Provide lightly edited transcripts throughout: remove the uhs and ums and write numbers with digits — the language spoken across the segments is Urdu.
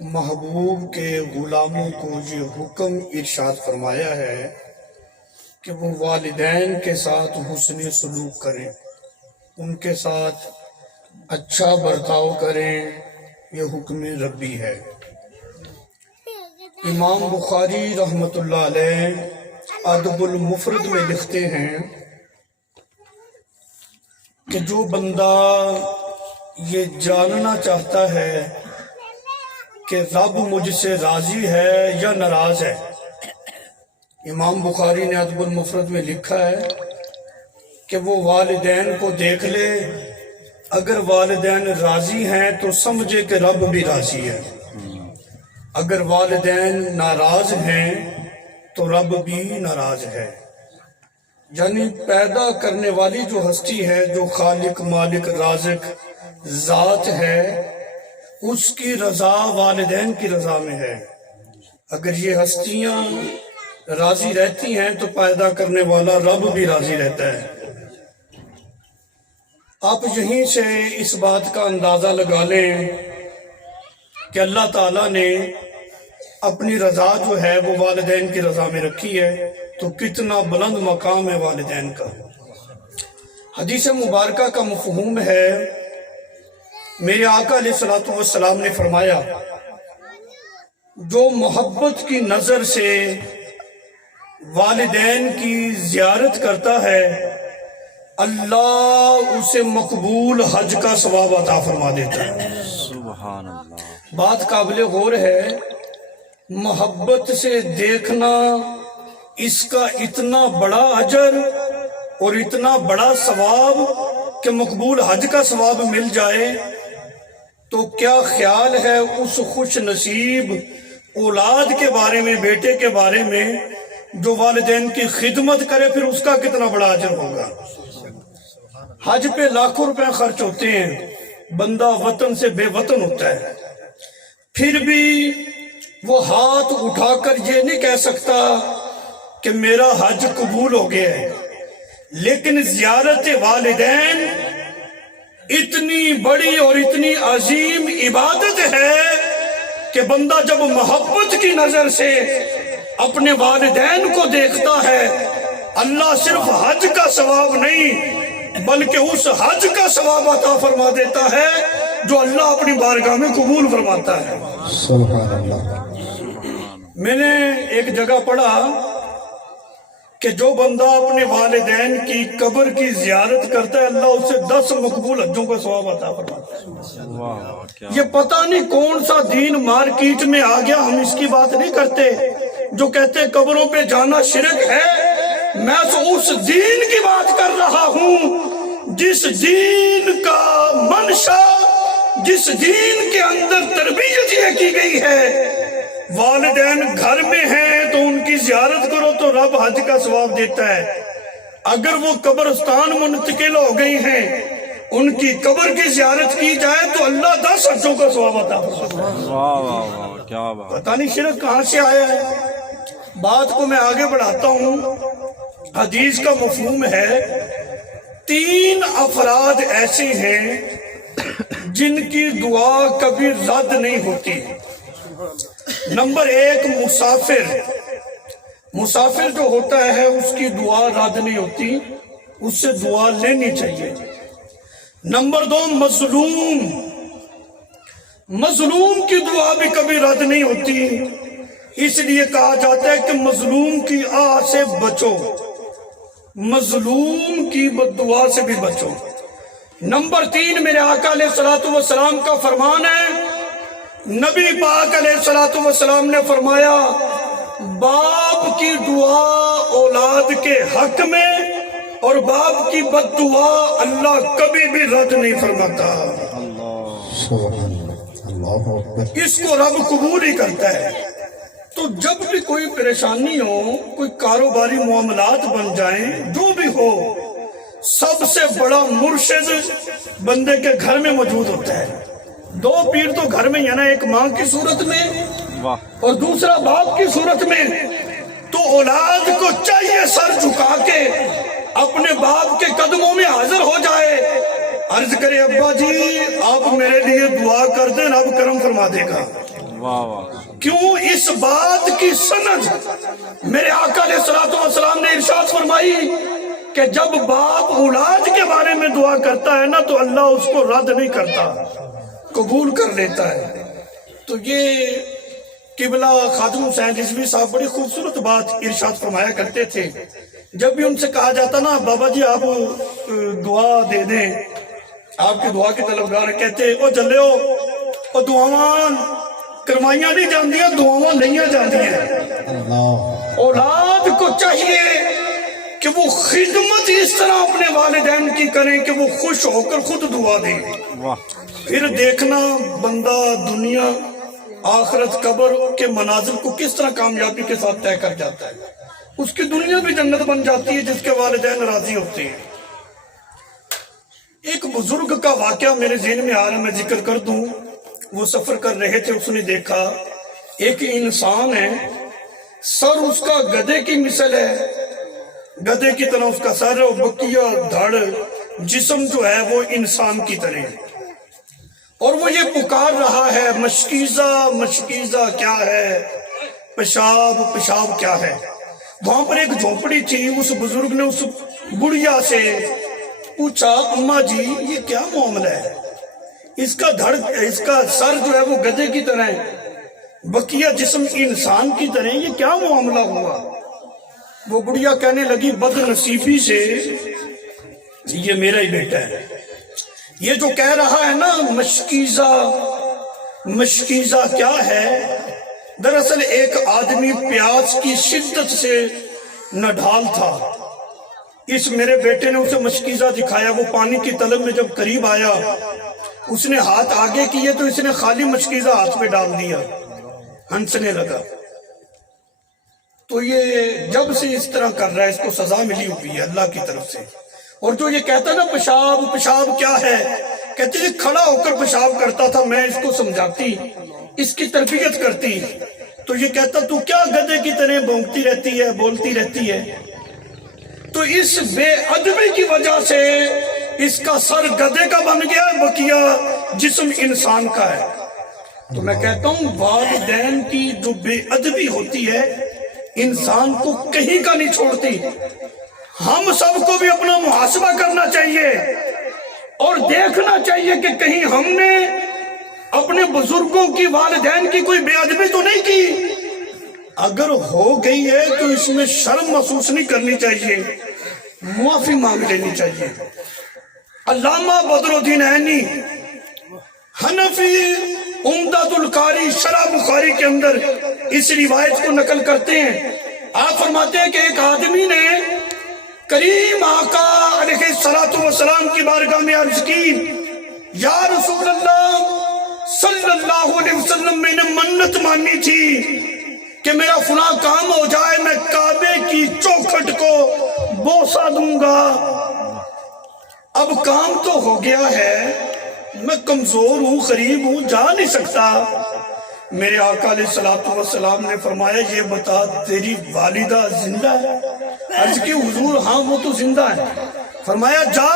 محبوب کے غلاموں کو یہ حکم ارشاد فرمایا ہے کہ وہ والدین کے ساتھ حسن سلوک کریں، ان کے ساتھ اچھا برتاؤ کریں، یہ حکم ربی ہے۔ امام بخاری رحمۃ اللہ علیہ ادب المفرد میں لکھتے ہیں کہ جو بندہ یہ جاننا چاہتا ہے کہ رب مجھ سے راضی ہے یا ناراض ہے، امام بخاری نے ادب المفرد میں لکھا ہے کہ وہ والدین کو دیکھ لے، اگر والدین راضی ہیں تو سمجھے کہ رب بھی راضی ہے، اگر والدین ناراض ہیں تو رب بھی ناراض ہے۔ یعنی پیدا کرنے والی جو ہستی ہے، جو خالق مالک رازق ذات ہے، اس کی رضا والدین کی رضا میں ہے۔ اگر یہ ہستیاں راضی رہتی ہیں تو پیدا کرنے والا رب بھی راضی رہتا ہے۔ آپ یہیں سے اس بات کا اندازہ لگا لیں کہ اللہ تعالیٰ نے اپنی رضا جو ہے وہ والدین کی رضا میں رکھی ہے، تو کتنا بلند مقام ہے والدین کا۔ حدیث مبارکہ کا مفہوم ہے، میرے آقا علیہ الصلوۃ والسلام نے فرمایا، جو محبت کی نظر سے والدین کی زیارت کرتا ہے، اللہ اسے مقبول حج کا ثواب عطا فرما دیتا ہے۔ سبحان اللہ۔ بات قابل غور ہے، محبت سے دیکھنا، اس کا اتنا بڑا اجر اور اتنا بڑا ثواب کہ مقبول حج کا ثواب مل جائے، تو کیا خیال ہے اس خوش نصیب اولاد کے بارے میں، بیٹے کے بارے میں جو والدین کی خدمت کرے، پھر اس کا کتنا بڑا اجر ہوگا۔ حج پہ لاکھوں روپے خرچ ہوتے ہیں، بندہ وطن سے بے وطن ہوتا ہے، پھر بھی وہ ہاتھ اٹھا کر یہ نہیں کہہ سکتا کہ میرا حج قبول ہو گیا ہے۔ لیکن زیارت والدین اتنی بڑی اور اتنی عظیم عبادت ہے کہ بندہ جب محبت کی نظر سے اپنے والدین کو دیکھتا ہے، اللہ صرف حج کا ثواب نہیں بلکہ اس حج کا ثواب عطا فرما دیتا ہے جو اللہ اپنی بارگاہ میں قبول فرماتا ہے۔ سبحان اللہ۔ میں نے ایک جگہ پڑھا کہ جو بندہ اپنے والدین کی قبر کی زیارت کرتا ہے، اللہ اسے 10 مقبول حجوں کا ثواب عطا فرماتا ہے۔ یہ پتہ نہیں کون سا دین مارکیٹ میں آ گیا، ہم اس کی بات نہیں کرتے جو کہتے قبروں پہ جانا شرک ہے۔ میں تو اس دین کی بات کر رہا ہوں جس دین کا منشا، جس دین کے اندر تربیت یہ کی گئی ہے، والدین گھر میں ہیں تو ان کی زیارت کرو تو رب حج کا ثواب دیتا ہے، اگر وہ قبرستان منتقل ہو گئی ہیں، ان کی قبر کی زیارت کی جائے تو اللہ 10 حجوں کا ثواب عطا فرماتا ہے۔ واہ واہ واہ، کیا بات۔ پتہ نہیں شرک کہاں سے آیا ہے۔ بات کو میں آگے بڑھاتا ہوں۔ حدیث کا مفہوم ہے، 3 افراد ایسے ہیں جن کی دعا کبھی رد نہیں ہوتی۔ نمبر 1 مسافر۔ مسافر جو ہوتا ہے اس کی دعا رد نہیں ہوتی، اس سے دعا لینی چاہیے۔ نمبر 2 مظلوم۔ مظلوم کی دعا بھی کبھی رد نہیں ہوتی، اس لیے کہا جاتا ہے کہ مظلوم کی آہ سے بچو، مظلوم کی دعا سے بھی بچو۔ نمبر 3 میرے آقا علیہ الصلوۃ والسلام کا فرمان ہے، نبی پاک علیہ الصلوۃ والسلام نے فرمایا، باپ کی دعا اولاد کے حق میں اور باپ کی بد دعا اللہ کبھی بھی رد نہیں فرماتا، سبحان اللہ۔ اللہ اکبر۔ اس کو رب قبول ہی کرتا ہے۔ تو جب بھی کوئی پریشانی ہو، کوئی کاروباری معاملات بن جائیں، جو بھی ہو، سب سے بڑا مرشد بندے کے گھر میں موجود ہوتا ہے۔ 2 پیر تو گھر میں ہی ہے نا، ایک ماں کی صورت میں اور دوسرا باپ کی صورت میں۔ تو اولاد کو چاہیے سر جھکا کے اپنے باپ کے قدموں میں حاضر ہو جائے، عرض کرے ابا جی آپ میرے لیے دعا کر دیں، رب کرم فرما دے گا۔ واہ واہ کیوں اس بات کی سند میرے آقا علیہ الصلوۃ والسلام نے ارشاد فرمائی کہ جب باپ اولاد کے بارے میں دعا کرتا ہے نا تو اللہ اس کو رد نہیں کرتا، قبول کر لیتا ہے۔ تو یہ قبلہ خادم حسین رضوی صاحب بڑی خوبصورت بات ارشاد فرمایا کرتے تھے۔ جب بھی ان سے کہا جاتا نا بابا جی آپ دعا دے دیں، آپ کی دعا کی طلبگار، کہتے او جلے ہو او دعاواں کروائیاں نہیں جاندیاں، دعاواں لئیاں جاندیاں۔ اللہ اولاد کو چاہیے کہ وہ خدمت اس طرح اپنے والدین کی کریں کہ وہ خوش ہو کر خود دعا دیں۔ واہ پھر دیکھنا بندہ دنیا آخرت قبر کے مناظر کو کس طرح کامیابی کے ساتھ طے کر جاتا ہے، اس کی دنیا بھی جنت بن جاتی ہے جس کے والدین راضی ہوتے ہیں۔ ایک بزرگ کا واقعہ میرے ذہن میں آ رہا ہے، میں ذکر کر دوں۔ وہ سفر کر رہے تھے، اس نے دیکھا ایک انسان ہے، سر اس کا گدھے کی مثل ہے، گدھے کی طرح اس کا سر، اور بکیا دھڑ، جسم جو ہے وہ انسان کی طرح ہے، اور وہ یہ پکار رہا ہے مشکیزہ مشکیزہ کیا ہے، پیشاب پیشاب کیا ہے۔ وہاں پر ایک جھونپڑی تھی، اس بزرگ نے اس بڑھیا سے پوچھا اماں جی یہ کیا معاملہ ہے، اس کا سر جو ہے وہ گدھے کی طرح ہے، بقیہ جسم انسان کی طرح، یہ کیا معاملہ ہوا؟ وہ بڑھیا کہنے لگی بد نصیبی سے یہ میرا ہی بیٹا ہے، یہ جو کہہ رہا ہے نا مشکیزہ مشکیزہ کیا ہے، دراصل ایک آدمی پیاس کی شدت سے نڈھال تھا، اس میرے بیٹے نے اسے مشکیزہ دکھایا، وہ پانی کی طلب میں جب قریب آیا، اس نے ہاتھ آگے کیے تو اس نے خالی مشکیزہ ہاتھ پہ ڈال دیا، ہنسنے لگا۔ تو یہ جب سے اس طرح کر رہا ہے اس کو سزا ملی ہوئی ہے اللہ کی طرف سے۔ اور جو یہ کہتا ہے نا پیشاب پیشاب کیا ہے، کہتے ہیں کھڑا ہو کر پیشاب کرتا تھا، میں اس کو سمجھاتی، اس کی تربیت کرتی، تو یہ کہتا تو کیا گدھے کی طرح بھونکتی رہتی ہے، بولتی رہتی ہے۔ تو اس بے ادبی کی وجہ سے اس کا سر گدھے کا بن گیا، بقیہ جسم انسان کا ہے۔ تو میں کہتا ہوں والدین کی جو بے ادبی ہوتی ہے انسان کو کہیں کا نہیں چھوڑتی۔ ہم سب کو بھی اپنا محاسبہ کرنا چاہیے اور دیکھنا چاہیے کہ کہیں ہم نے اپنے بزرگوں کی والدین کی کوئی بے ادبی تو نہیں کی۔ اگر ہو گئی ہے تو اس میں شرم محسوس نہیں کرنی چاہیے، معافی مانگ لینی چاہیے۔ علامہ بدر الدین عینی حنفی عمدۃ القاری شرح بخاری کے اندر اس روایت کو نقل کرتے ہیں۔ آپ فرماتے ہیں کہ ایک آدمی نے کریم آقا علیہ الصلوۃ والسلام کی بارگاہ میں عرض کی، یا رسول اللہ صلی اللہ علیہ وسلم، میں نے منت مانی تھی کہ میرا فلاں کام ہو جائے، میں کعبے کی چوکھٹ کو بوسہ دوں گا۔ اب کام تو ہو گیا ہے، میں کمزور ہوں، غریب ہوں، جا نہیں سکتا۔ میرے آقا علیہ الصلوۃ والسلام نے فرمایا یہ بتا تیری والدہ زندہ ہے؟ عرض کی حضور ہاں وہ تو زندہ ہے۔ فرمایا جا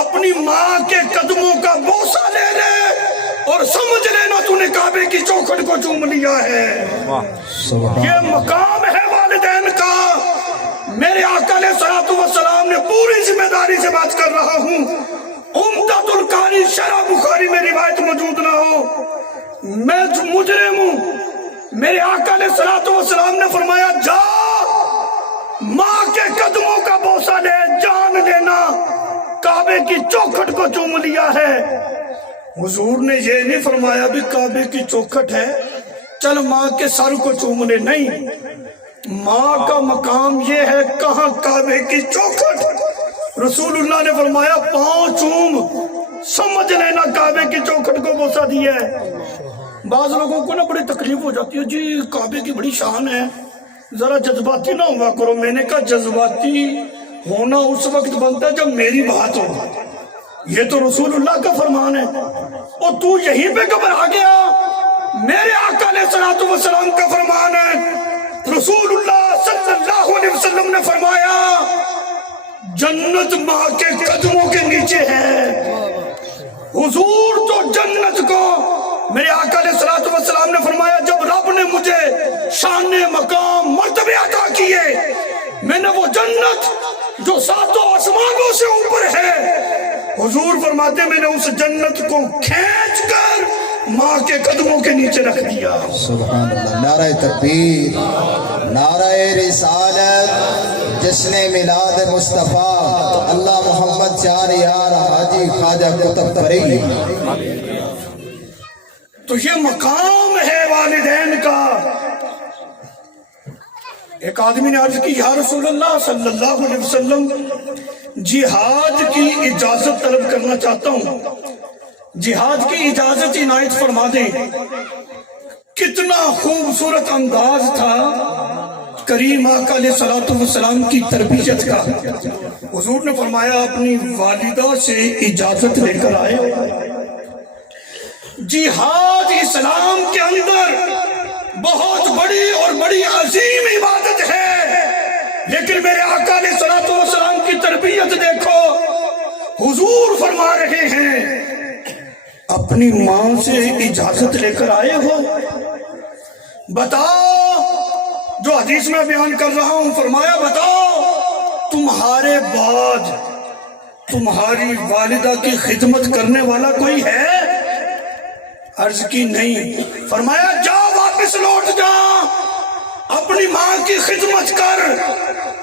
اپنی ماں کے قدموں کا بوسہ لے لے اور سمجھ لینا تو نے کعبے کی چوکھٹ کو چوم لیا ہے۔ یہ مقام ہے والدین کا۔ میرے آقا علیہ الصلوۃ والسلام نے پوری ذمہ داری سے بات کر رہا ہوں، عمدۃ القاری شرح بخاری میں روایت موجود نہ ہو، میں مجرم ہوں۔ میرے آقا علیہ الصلوۃ والسلام نے فرمایا جا ماں کے قدموں کا بوسہ لے، جان لینا کعبے کی چوکھٹ کو چوم لیا ہے۔ حضور نے یہ نہیں فرمایا بھی کعبے کی چوکھٹ ہے چل ماں کے سر کو چوم لے، نہیں، ماں کا مقام یہ ہے کہاں کعبے کی چوکھٹ۔ رسول اللہ نے فرمایا پاؤں چوم، سمجھ لینا کعبے کی چوکھٹ کو بوسہ دیا ہے۔ بعض لوگوں کو نا بڑی تکلیف ہو جاتی ہے، جی کعبے کی بڑی شان ہے، ذرا جذباتی نہ ہوا کرو۔ میں نے کہا جذباتی ہونا اس وقت بنتا ہے جب میری بات ہو، یہ تو رسول اللہ کا فرمان ہے، اور تو یہیں پہ گھبرا گیا۔ میرے آقا علیہ الصلوۃ والسلام کا فرمان ہے، رسول اللہ صلی اللہ علیہ وسلم نے فرمایا جنت ماں کے قدموں کے نیچے ہے۔ حضور تو جنت کو، میرے آقا علیہ الصلوۃ والسلام نے نے مجھے شان مقام مرتبے عطا کیے، میں نے وہ جنت جو ساتوں آسمانوں سے اوپر ہے، حضور فرماتے میں نے اس جنت کو کھینچ کر ماں کے قدموں کے نیچے رکھ دیا۔ سبحان اللہ، نعرہ تکبیر، نعرہ رسالت، جشن میلاد مصطفیٰ اللہ محمد چار یار حاجی خواجہ قطب فری۔ تو یہ مقام ہے والدین کا۔ ایک آدمی نے عرض کی یا رسول اللہ صلی اللہ علیہ وسلم، جہاد کی اجازت طلب کرنا چاہتا ہوں، جہاد کی اجازت عنایت فرما دیں۔ کتنا خوبصورت انداز تھا کریم آقا علیہ الصلوۃ والسلام کی تربیت کا۔ حضور نے فرمایا اپنی والدہ سے اجازت لے کر آئے۔ جہاد اسلام کے اندر بہت بڑی اور بڑی عظیم عبادت ہے، لیکن میرے آقا علیہ الصلوۃ والسلام کی تربیت دیکھو۔ حضور فرما رہے ہیں اپنی ماں سے اجازت لے کر آئے ہو، بتاؤ، جو حدیث میں بیان کر رہا ہوں، فرمایا بتاؤ تمہارے بعد تمہاری والدہ کی خدمت کرنے والا کوئی ہے؟ عرض کی نہیں۔ فرمایا جا واپس لوٹ جا، اپنی ماں کی خدمت کر،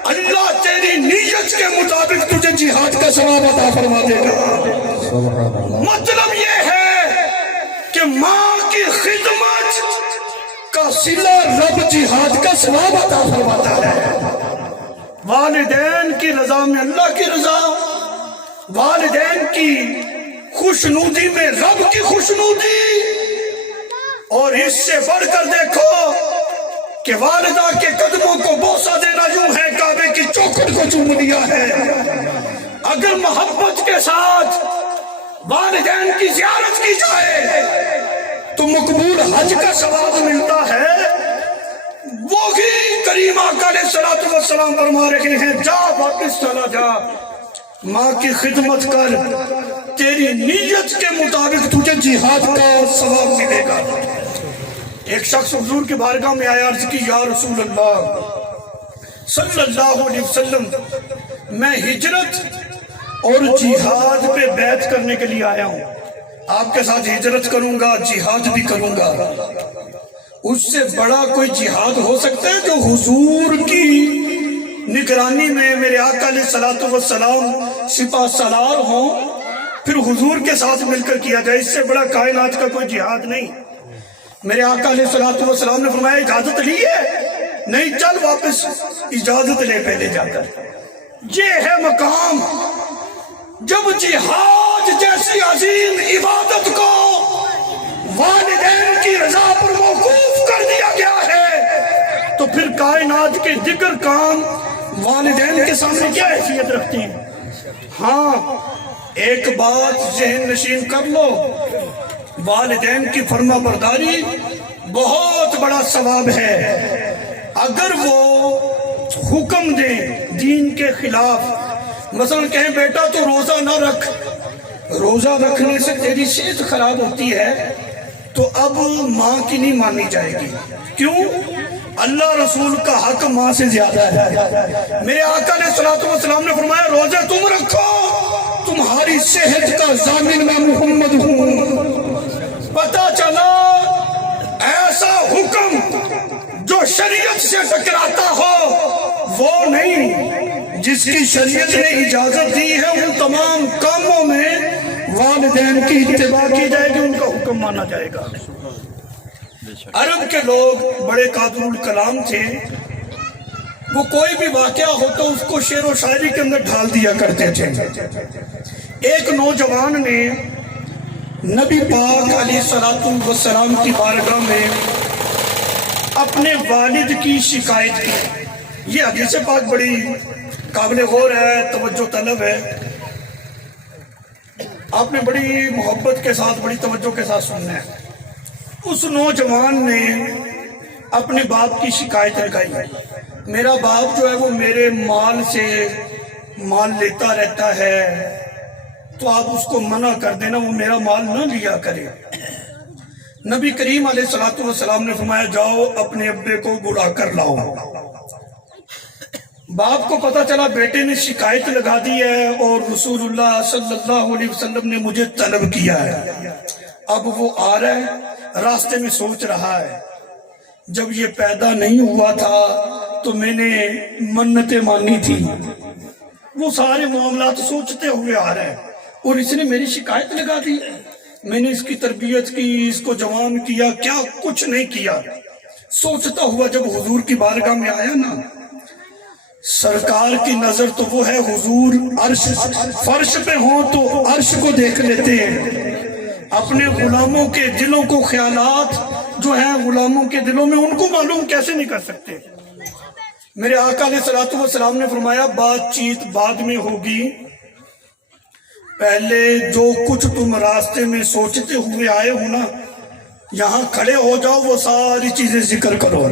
اللہ تیری نیت کے مطابق تجھے جہاد کا ثواب عطا فرما دے گا۔ مطلب یہ ہے کہ ماں کی خدمت کا صلہ رب جہاد کا ثواب عطا فرماتا ہے۔ والدین کی رضا میں اللہ کی رضا، والدین کی خوشنودی میں رب کی خوشنودی، اور اس سے بڑھ کر دیکھو کہ والدہ کے قدموں کو بوسہ دینا یوں ہے کعبے کی چوکھٹ کو چوم لیا ہے۔ اگر محبت کے ساتھ والدین کی زیارت کی جائے تو مقبول حج کا ثواب ملتا ہے۔ وہی کریم آقا علیہ الصلوۃ والسلام فرما رہے ہیں جا واپس چلا جا، ماں کی خدمت کر، تیری نیت کے مطابق تجھے جہاد کا ثواب ملے گا۔ ایک شخص حضور کی بارگاہ میں آیا، عرض کی یا رسول اللہ صلی اللہ علیہ وسلم، میں ہجرت اور جہاد پہ بیعت کرنے کے لیے آیا ہوں، آپ کے ساتھ ہجرت کروں گا، جہاد بھی کروں گا، اس سے بڑا کوئی جہاد ہو سکتا ہے جو حضور کی نگرانی میں میرے آقا علیہ الصلوۃ والسلام سپہ سالار ہوں، پھر حضور کے ساتھ مل کر کیا جائے، اس سے بڑا کائنات کا کوئی جہاد نہیں۔ میرے آقا علیہ الصلوۃ والسلام نے فرمایا اجازت لی ہے؟ نہیں، چل واپس اجازت لے پہلے جا کر۔ یہ ہے مقام جب جہاد جیسی عظیم عبادت کو والدین کی رضا پر موقوف کر دیا گیا ہے، تو پھر کائنات کے دیگر کام والدین کے سامنے کیا حیثیت رکھتے ہیں؟ ہاں، ایک بات ذہن نشین کر لو، والدین کی فرما برداری بہت بڑا ثواب ہے۔ اگر وہ حکم دیں دین کے خلاف، مثلا کہیں بیٹا تو روزہ نہ رکھ، روزہ رکھنے سے تیری صحت خراب ہوتی ہے، تو اب ماں کی نہیں مانی جائے گی۔ کیوں؟ اللہ رسول کا حق ماں سے زیادہ ہے۔ میرے آقا علیہ الصلوۃ والسلام نے فرمایا روزے تم رکھو، تمہاری صحت کا ضامن میں محمد ہوں۔ پتہ چلا ایسا حکم جو شریعت سے ٹکراتا ہو وہ نہیں، جس کی شریعت نے اجازت دی ہے ان تمام کاموں میں والدین کی اتباع کی جائے گی، ان کا حکم مانا جائے گا۔ عرب کے لوگ بڑے قادر الکلام تھے، وہ کوئی بھی واقعہ ہو تو اس کو شعر و شاعری کے اندر ڈھال دیا کرتے تھے۔ ایک نوجوان نے نبی پاک علیہ السلام کی بارگاہ میں اپنے والد کی شکایت کی۔ یہ حدیث پاک بڑی قابل غور ہے، توجہ طلب ہے، آپ نے بڑی محبت کے ساتھ، بڑی توجہ کے ساتھ سننا ہے۔ اس نوجوان نے اپنے باپ کی شکایت لگائی، میرا باپ جو ہے وہ میرے مال سے مال لیتا رہتا ہے، تو آپ اس کو منع کر دینا وہ میرا مال نہ لیا کرے۔ نبی کریم علیہ الصلوۃ والسلام نے فرمایا جاؤ اپنے ابے کو بلا کر لاؤ۔ باپ کو پتا چلا بیٹے نے شکایت لگا دی ہے اور رسول اللہ صلی اللہ علیہ وسلم نے مجھے طلب کیا ہے۔ اب وہ آ رہا ہے، راستے میں سوچ رہا ہے جب یہ پیدا نہیں ہوا تھا تو میں نے منتیں مانی تھی، وہ سارے معاملات سوچتے ہوئے آ رہا ہے اور اس نے میری شکایت لگا دی، میں نے اس کی تربیت کی، اس کو جوان کیا، کیا کچھ نہیں کیا۔ سوچتا ہوا جب حضور کی بارگاہ میں آیا نا، سرکار کی نظر تو وہ ہے حضور عرش فرش پہ ہوں تو عرش کو دیکھ لیتے ہیں، اپنے غلاموں کے دلوں کو خیالات جو ہیں غلاموں کے دلوں میں ان کو معلوم کیسے نہیں کر سکتے۔ میرے آقا علیہ الصلوۃ والسلام نے فرمایا بات چیت بعد میں ہوگی، پہلے جو کچھ تم راستے میں سوچتے ہوئے آئے ہو نا، یہاں کھڑے ہو جاؤ، وہ ساری چیزیں ذکر کرو۔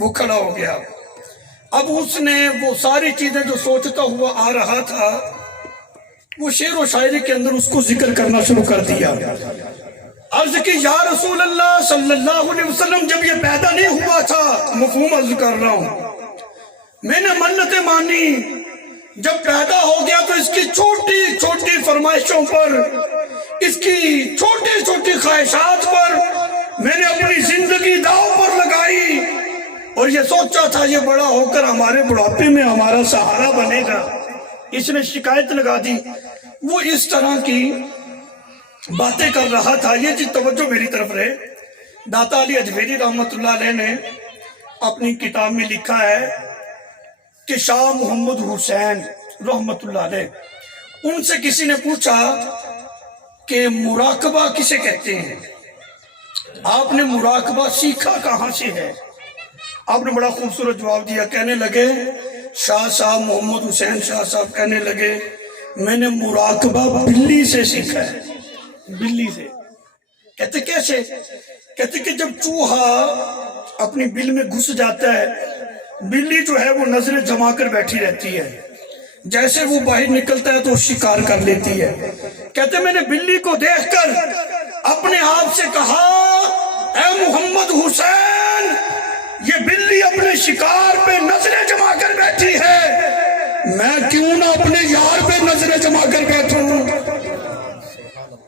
وہ کھڑا ہو گیا، اب اس نے وہ ساری چیزیں جو سوچتا ہوا آ رہا تھا وہ شعر و شاعری کے اندر اس کو ذکر کرنا شروع کر دیا۔ عرض کی یا رسول اللہ صلی اللہ علیہ وسلم جب یہ پیدا نہیں ہوا تھا، مفہوم عرض کر رہا ہوں، میں نے منتیں مانی، جب پیدا ہو گیا تو اس کی چھوٹی چھوٹی فرمائشوں پر، اس کی چھوٹی چھوٹی خواہشات پر میں نے اپنی زندگی داؤ پر لگائی اور یہ سوچا تھا یہ بڑا ہو کر ہمارے بڑھاپے میں ہمارا سہارا بنے گا۔ اس نے شکایت لگا دی، وہ اس طرح کی باتیں کر رہا تھا۔ یہ جی توجہ میری طرف رہے، داتا علی اجمیری رحمت اللہ علیہ نے اپنی کتاب میں لکھا ہے کہ شاہ محمد حسین رحمت اللہ علیہ، ان سے کسی نے پوچھا کہ مراقبہ کسے کہتے ہیں، آپ نے مراقبہ سیکھا کہاں سے ہے؟ آپ نے بڑا خوبصورت جواب دیا، کہنے لگے شاہ صاحب محمد حسین شاہ صاحب کہنے لگے میں نے مراقبہ بلی سے سیکھا ہے۔ بلی سے؟ کہتے کیسے؟ کہتے کہ جب چوہا اپنی بل میں گھس جاتا ہے، بلی جو ہے وہ نظریں جما کر بیٹھی رہتی ہے، جیسے وہ باہر نکلتا ہے تو شکار کر لیتی ہے۔ کہتے میں نے بلی کو دیکھ کر اپنے آپ سے کہا اے محمد حسین، یہ بلی اپنے شکار پہ نظریں جما کر بیٹھی ہے، میں کیوں نہ اپنے یار پہ نظریں جما کر بیٹھوں؟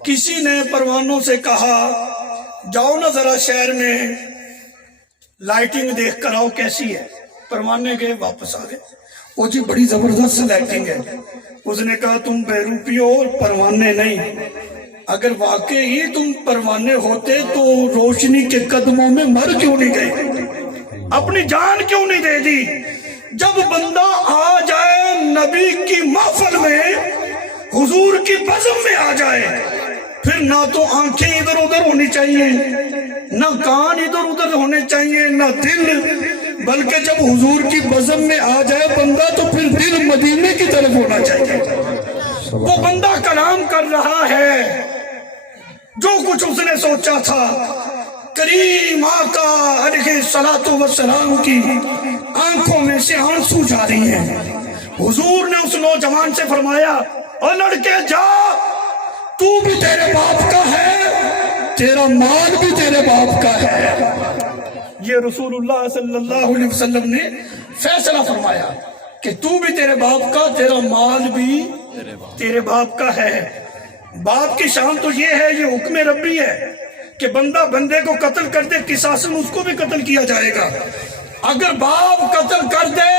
کسی نے پروانوں سے کہا جاؤ نا ذرا شہر میں لائٹنگ دیکھ کر آؤ کیسی ہے۔ پروانے گئے، واپس آ گئے، وہ جی بڑی زبردست لائٹنگ ہے۔ اس نے کہا تم بیروپی ہو اور پروانے نہیں، اگر واقعی تم پروانے ہوتے تو روشنی کے قدموں میں مر کیوں نہیں گئے، اپنی جان کیوں نہیں دے دی؟ جب بندہ آ جائے نبی کی محفل میں، حضور کی بزم میں آ جائے، پھر نہ تو آنکھیں ادھر ادھر ہونی چاہیے، نہ کان ادھر ادھر ہونے چاہیے، نہ دل، بلکہ جب حضور کی بزم میں آ جائے بندہ تو پھر دل مدینے کی طرف ہونا چاہیے۔ وہ بندہ کلام کر رہا ہے، جو کچھ اس نے سوچا تھا، کریم آقا علیہ الصلوۃ والسلام کی آنکھوں میں سے آنسو جاری ہیں۔ حضور نے اس نوجوان سے فرمایا او لڑکے جا، تو بھی تیرے باپ کا ہے، تیرا مال بھی تیرے باپ کا ہے۔ یہ رسول اللہ صلی اللہ علیہ وسلم نے فیصلہ فرمایا کہ تو بھی تیرے باپ کا، تیرا مال بھی تیرے باپ کا ہے۔ باپ کی شان تو یہ ہے، یہ حکم ربی ہے کہ بندہ بندے کو قتل کر دے قصاصاً اس کو بھی قتل کیا جائے گا۔ اگر باپ قتل کر دے،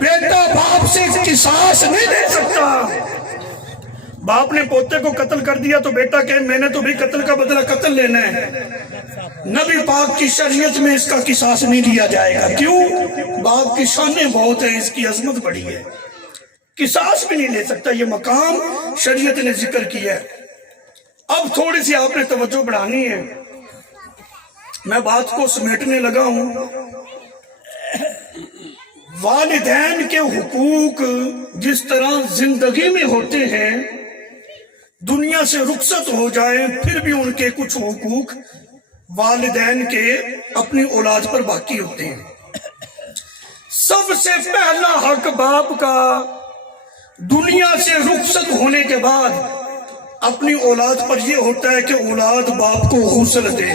بیٹا باپ سے قصاص نہیں لے سکتا۔ باپ نے پوتے کو قتل کر دیا تو بیٹا کہ میں نے تو بھی قتل کا بدلہ قتل لینا ہے، نبی پاک کی شریعت میں اس کا قصاص نہیں لیا جائے گا۔ کیوں؟ باپ کی شانیں بہت ہیں، اس کی عظمت بڑی ہے، قصاص بھی نہیں لے سکتا، یہ مقام شریعت نے ذکر کیا ہے۔ اب تھوڑی سی آپ نے توجہ بڑھانی ہے، میں بات کو سمیٹنے لگا ہوں۔ والدین کے حقوق جس طرح زندگی میں ہوتے ہیں، دنیا سے رخصت ہو جائیں پھر بھی ان کے کچھ حقوق والدین کے اپنی اولاد پر باقی ہوتے ہیں۔ سب سے پہلا حق باپ کا دنیا سے رخصت ہونے کے بعد اپنی اولاد پر یہ ہوتا ہے کہ اولاد باپ کو غسل دے.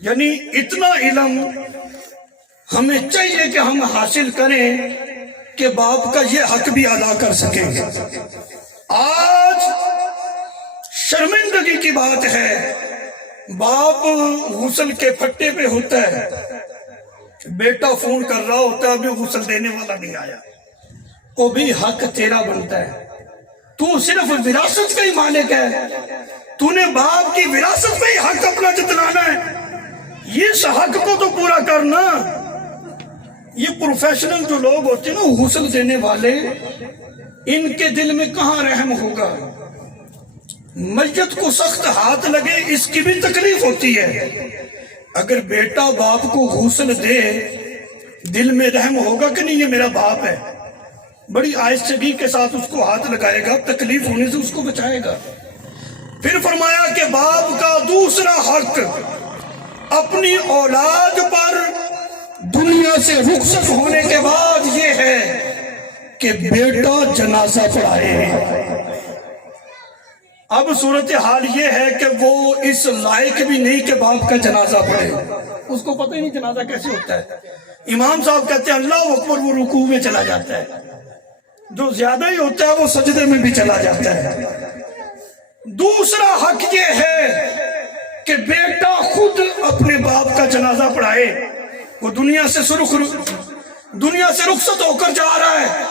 یعنی اتنا علم ہمیں چاہیے کہ ہم حاصل کریں کہ باپ کا یہ حق بھی ادا کر سکیں گے. آج شرمندگی کی بات ہے، باپ غسل کے پھٹے پہ ہوتا ہے، بیٹا فون کر رہا ہوتا ہے ابھی غسل دینے والا نہیں آیا. وہ بھی حق تیرا بنتا ہے، تو صرف وراثت کا ہی مالک ہے، تو نے باپ کی وراثت میں ہی حق اپنا جتلانا ہے. یہ حق کو تو پورا کرنا. یہ پروفیشنل جو لوگ ہوتے ہیں نا غسل دینے والے، ان کے دل میں کہاں رحم ہوگا. میت کو سخت ہاتھ لگے اس کی بھی تکلیف ہوتی ہے. اگر بیٹا باپ کو غسل دے دل میں رحم ہوگا کہ نہیں یہ میرا باپ ہے. بڑی آہستگی کے ساتھ اس کو ہاتھ لگائے گا، تکلیف ہونے سے اس کو بچائے گا. پھر فرمایا کہ باپ کا دوسرا حق اپنی اولاد پر دنیا سے رخصت ہونے کے بعد یہ ہے کہ بیٹا جنازہ پڑھائے. اب صورتحال یہ ہے کہ وہ اس لائق بھی نہیں کہ باپ کا جنازہ پڑھے. اس کو پتہ ہی نہیں جنازہ کیسے ہوتا ہے. امام صاحب کہتے ہیں اللہ اکبر، وہ رکوع میں چلا جاتا ہے. جو زیادہ ہی ہوتا ہے وہ سجدے میں بھی چلا جاتا ہے. دوسرا حق یہ ہے کہ بیٹا خود اپنے باپ کا جنازہ پڑھائے. وہ دنیا سے رخصت ہو کر جا رہا ہے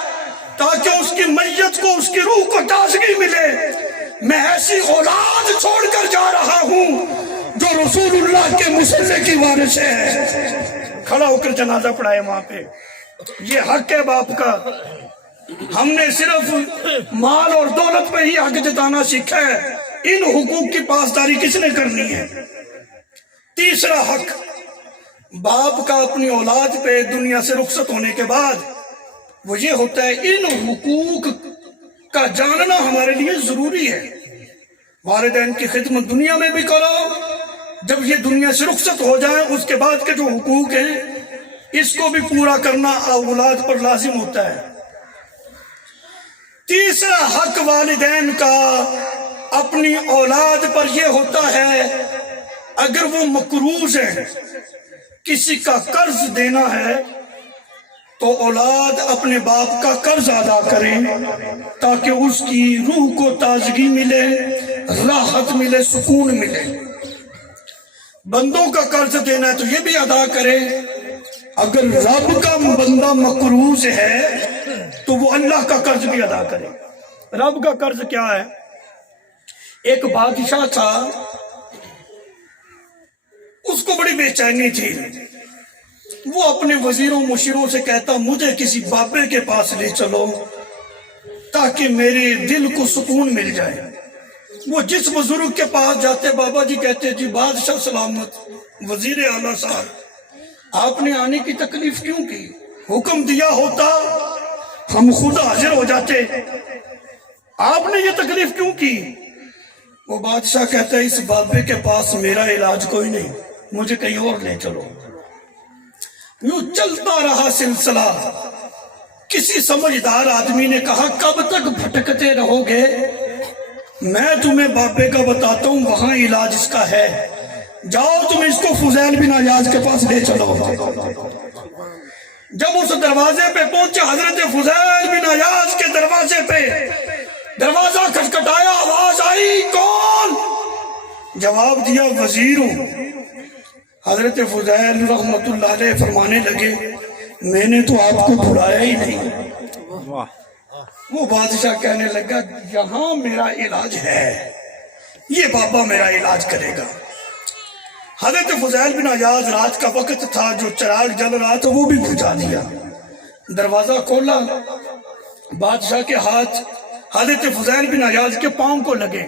تاکہ اس کی میت کو، اس کی روح کو تازگی ملے. میں ایسی اولاد چھوڑ کر جا رہا ہوں جو رسول اللہ کے مصلی کی وارث ہے. کھڑا ہو کر جنازہ پڑھائے وہاں پہ. یہ حق ہے باپ کا. ہم نے صرف مال اور دولت پہ ہی حق جتانا سیکھا ہے. ان حقوق کی پاسداری کس نے کرنی ہے؟ تیسرا حق باپ کا اپنی اولاد پہ دنیا سے رخصت ہونے کے بعد وہ یہ ہوتا ہے، ان حقوق کا جاننا ہمارے لیے ضروری ہے. والدین کی خدمت دنیا میں بھی کرو، جب یہ دنیا سے رخصت ہو جائیں اس کے بعد کے جو حقوق ہیں اس کو بھی پورا کرنا اولاد پر لازم ہوتا ہے. تیسرا حق والدین کا اپنی اولاد پر یہ ہوتا ہے، اگر وہ مقروض ہے، کسی کا قرض دینا ہے تو اولاد اپنے باپ کا قرض ادا کرے تاکہ اس کی روح کو تازگی ملے، راحت ملے، سکون ملے. بندوں کا قرض دینا ہے تو یہ بھی ادا کرے. اگر رب کا بندہ مقروض ہے تو وہ اللہ کا قرض بھی ادا کرے. رب کا قرض کیا ہے؟ ایک بادشاہ تھا، اس کو بڑی بے چینی تھی. وہ اپنے وزیروں مشیروں سے کہتا مجھے کسی بابے کے پاس لے چلو تاکہ میرے دل کو سکون مل جائے. وہ جس بزرگ کے پاس جاتے بابا جی کہتے جی بادشاہ سلامت، وزیر اعلیٰ صاحب آپ نے آنے کی تکلیف کیوں کی؟ حکم دیا ہوتا ہم خود حاضر ہو جاتے، آپ نے یہ تکلیف کیوں کی؟ وہ بادشاہ کہتا ہے اس بابے کے پاس میرا علاج کوئی نہیں، مجھے کہیں اور لے چلو. یوں چلتا رہا سلسلہ. کسی سمجھدار آدمی نے کہا کب تک بھٹکتے رہو گے، میں تمہیں بابے کا بتاتا ہوں، وہاں علاج اس کا ہے. جاؤ تم اس کو فضیل بن عیاض کے پاس لے چلو. جب اس دروازے پہ پہنچے حضرت فضیل بن عیاض کے دروازے پہ، دروازہ کھٹکھٹایا، آواز آئی کون؟ جواب دیا وزیر ہوں. حضرت فضیل رحمت اللہ علیہ فرمانے لگے میں نے تو آپ کو بلایا ہی نہیں. وہ بادشاہ کہنے لگا یہاں میرا علاج ہے، یہ بابا میرا علاج کرے گا. حضرت فضیل بن عیاض رات کا وقت تھا، جو چراغ جل رہا تھا وہ بھی بجھا دیا. دروازہ کھولا، بادشاہ کے ہاتھ حضرت فضیل بن عیاض کے پاؤں کو لگے.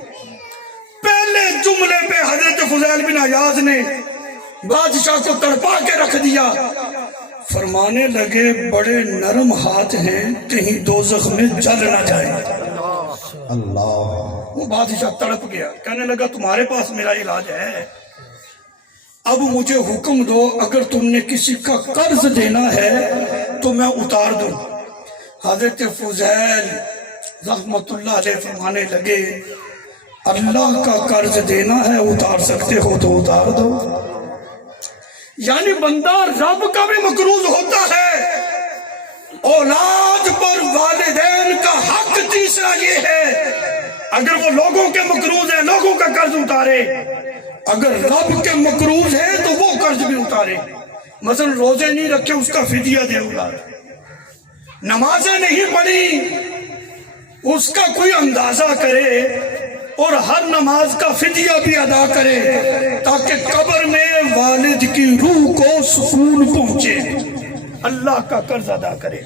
پہلے جملے پہ حضرت فضیل بن عیاض نے بادشاہ کو تڑپا کے رکھ دیا. فرمانے لگے بڑے نرم ہاتھ ہیں، کہیں دوزخ میں جل نہ جائے. اللہ. وہ بادشاہ تڑپ گیا، کہنے لگا تمہارے پاس میرا علاج ہے، اب مجھے حکم دو، اگر تم نے کسی کا قرض دینا ہے تو میں اتار دوں. حضرت فضیل رحمت اللہ علیہ فرمانے لگے اللہ کا قرض دینا ہے، اتار سکتے ہو تو اتار دو۔ یعنی بندہ رب کا بھی مقروض ہوتا ہے۔ اولاد پر والدین کا حق تیسرا یہ ہے، اگر وہ لوگوں کے مقروض ہیں لوگوں کا قرض اتارے، اگر رب کے مقروض ہے تو وہ قرض بھی اتارے۔ مثلا روزے نہیں رکھے اس کا فدیہ دے اولاد، نمازیں نہیں پڑھی اس کا کوئی اندازہ کرے اور ہر نماز کا فدیہ بھی ادا کرے تاکہ قبر میں والد کی روح کو سکون پہنچے، اللہ کا قرض ادا کرے۔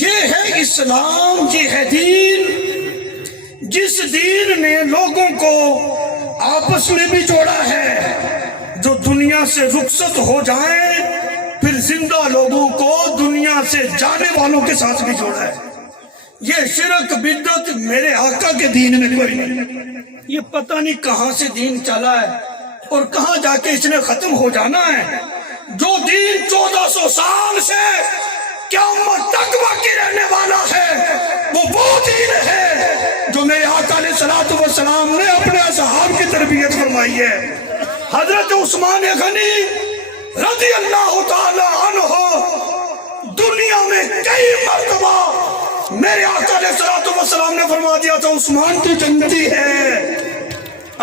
یہ ہے اسلام، یہ ہے دین، جس دین نے لوگوں کو آپس میں بھی جوڑا ہے، جو دنیا سے رخصت ہو جائیں پھر زندہ لوگوں کو دنیا سے جانے والوں کے ساتھ بھی جوڑا ہے۔ یہ شرک بدعت میرے آقا کے دین میں کوئی نہیں۔ یہ پتہ نہیں کہاں سے دین چلا ہے اور کہاں جا کے اس نے ختم ہو جانا ہے۔ جو دین 1400 سال سے قیامت تک باقی رہنے والا ہے وہ دین ہے جو میرے آقا علیہ الصلوۃ والسلام نے اپنے اصحاب کی تربیت فرمائی ہے۔ حضرت عثمان غنی رضی اللہ تعالی عنہ دنیا میں کئی مرتبہ میرے آقا علیہ الصلوۃ والسلام نے فرما دیا تھا عثمان تو جنتی ہے،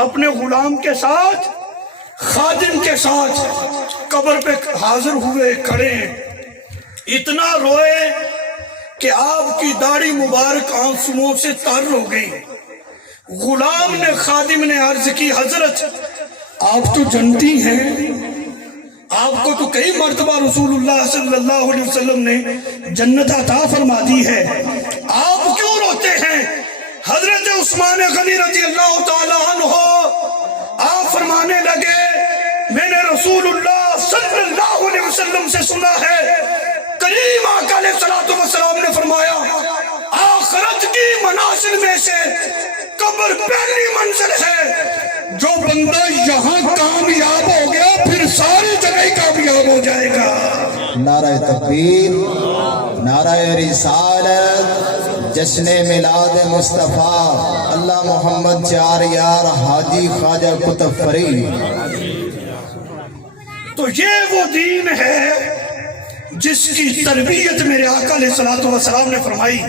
اپنے غلام کے ساتھ خادم کے ساتھ قبر پہ حاضر ہوئے، کھڑے، اتنا روئے کہ آپ کی داڑھی مبارک آنسوؤں سے تر ہو گئی۔ غلام نے، خادم نے عرض کی حضرت آپ تو جنتی ہیں، آپ کو تو کئی مرتبہ رسول اللہ صلی اللہ علیہ وسلم نے جنت عطا فرما دی ہے، آپ کیوں روتے ہیں؟ حضرت عثمان غنی رضی اللہ تعالی عنہ آپ فرمانے لگے میں نے رسول اللہ صلی اللہ علیہ وسلم سے سنا ہے، کریم آقا علیہ الصلوۃ والسلام نے فرمایا آخرت کی منازل میں سے قبر پہلی منزل ہے، جو بندہ یہاں کامیاب ہو گیا پھر ساری جگہ ہی کامیاب ہو جائے گا۔ نعرہ تکبیر، نعرہ رسالت، جشن میلاد مصطفیٰ اللہ محمد چار یار حاجی خواجہ قطب فرید۔ تو یہ وہ دین ہے جس کی تربیت میرے آقا علیہ الصلوۃ والسلام نے فرمائی،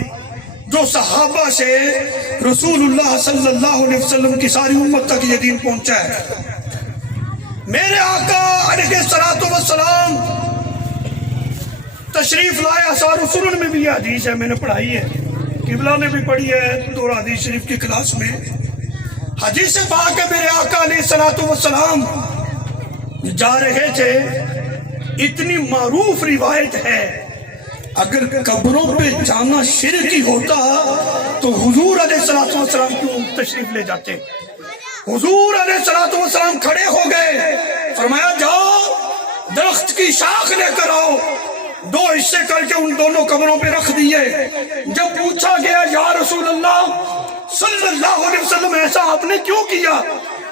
جو صحابہ سے رسول اللہ صلی اللہ علیہ وسلم کی ساری امت تک یہ دین پہنچا ہے۔ میرے آقا علیہ الصلوۃ والسلام تشریف لائے، آثار السنن میں بھی یہ حدیث ہے، میں نے پڑھائی ہے، قبلہ نے بھی پڑھی ہے دور حدیث شریف کی کلاس میں۔ حدیث پاک ہے میرے آقا علیہ الصلوۃ والسلام جا رہے تھے، اتنی معروف روایت ہے اگر قبروں پہ جانا شرک ہی ہوتا تو حضور علیہ الصلوۃ والسلام کیوں تشریف لے جاتے؟ حضور علیہ الصلوۃ والسلام کھڑے ہو گئے، فرمایا جاؤ درخت کی شاخ لے کر آؤ، دو حصے کر کے ان دونوں قبروں پہ رکھ دیے۔ جب پوچھا گیا یا رسول اللہ صلی اللہ علیہ وسلم ایسا آپ نے کیوں کیا؟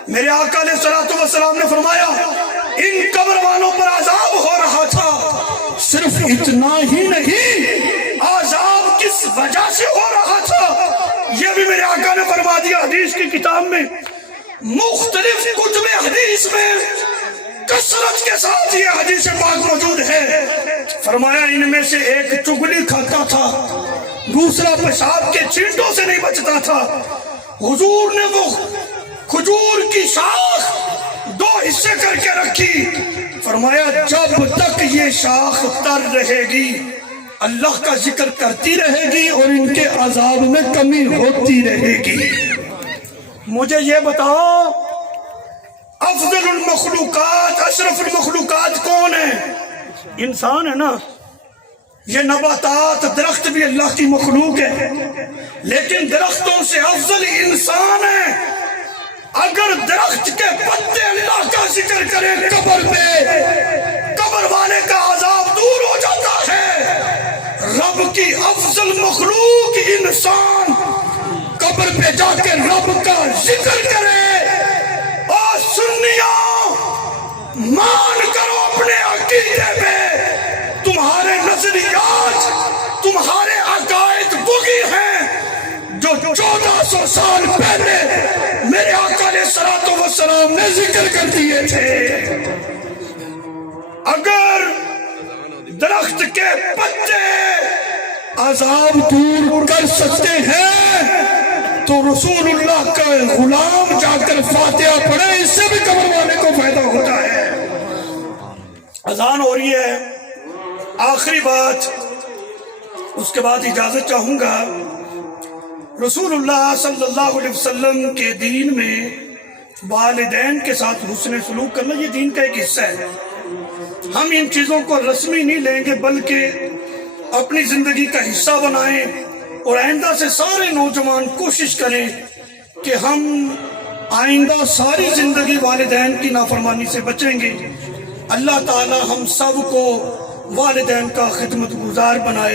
میرے آقا علیہ الصلوۃ والسلام نے فرمایا ان قبر والوں پر عذاب ہو رہا تھا، صرف اتنا ہی نہیں عذاب کس وجہ سے ہو رہا تھا یہ بھی میرے آقا نے فرما دیا۔ حدیث کی کتاب میں مختلف کتب حدیث میں کثرت کے ساتھ یہ حدیث پاک موجود ہے۔ فرمایا ان میں سے ایک چگلی کھاتا تھا، دوسرا پیشاب کے چھینٹوں سے نہیں بچتا تھا۔ حضور نے وہ کھجور کی شاخ دو حصے کر کے رکھی، فرمایا جب تک یہ شاخ تر رہے گی اللہ کا ذکر کرتی رہے گی اور ان کے عذاب میں کمی ہوتی رہے گی۔ مجھے یہ بتاؤ افضل المخلوقات، اشرف المخلوقات کون ہے؟ انسان ہے نا۔ یہ نباتات، درخت بھی اللہ کی مخلوق ہے، لیکن درختوں سے افضل انسان ہے۔ اگر درخت کے پتے اللہ کا ذکر کرے قبر پہ، قبر والے کا عذاب دور ہو جاتا ہے۔ رب کی افضل مخلوق انسان قبر پہ جا کے رب کا ذکر کرے۔ اور سنیوں مان کرو اپنے عقیدے میں تمہارے نظریات، تمہارے عقائد وہی ہیں جو 14 سال پہلے میرے آقا علیہ الصلوۃ والسلام نے ذکر کر دیے تھے۔ اگر درخت کے پتے عذاب دور کر سکتے ہیں تو رسول اللہ کا غلام جا کر فاتحہ پڑھے، اس سے بھی قبر والے کو فائدہ ہوتا ہے۔ اذان ہو رہی ہے، آخری بات، اس کے بعد اجازت چاہوں گا۔ رسول اللہ صلی اللہ علیہ وسلم کے دین میں والدین کے ساتھ حسن سلوک کرنا یہ دین کا ایک حصہ ہے۔ ہم ان چیزوں کو رسمی نہیں لیں گے بلکہ اپنی زندگی کا حصہ بنائیں، اور آئندہ سے سارے نوجوان کوشش کریں کہ ہم آئندہ ساری زندگی والدین کی نافرمانی سے بچیں گے۔ اللہ تعالی ہم سب کو والدین کا خدمت گزار بنائے۔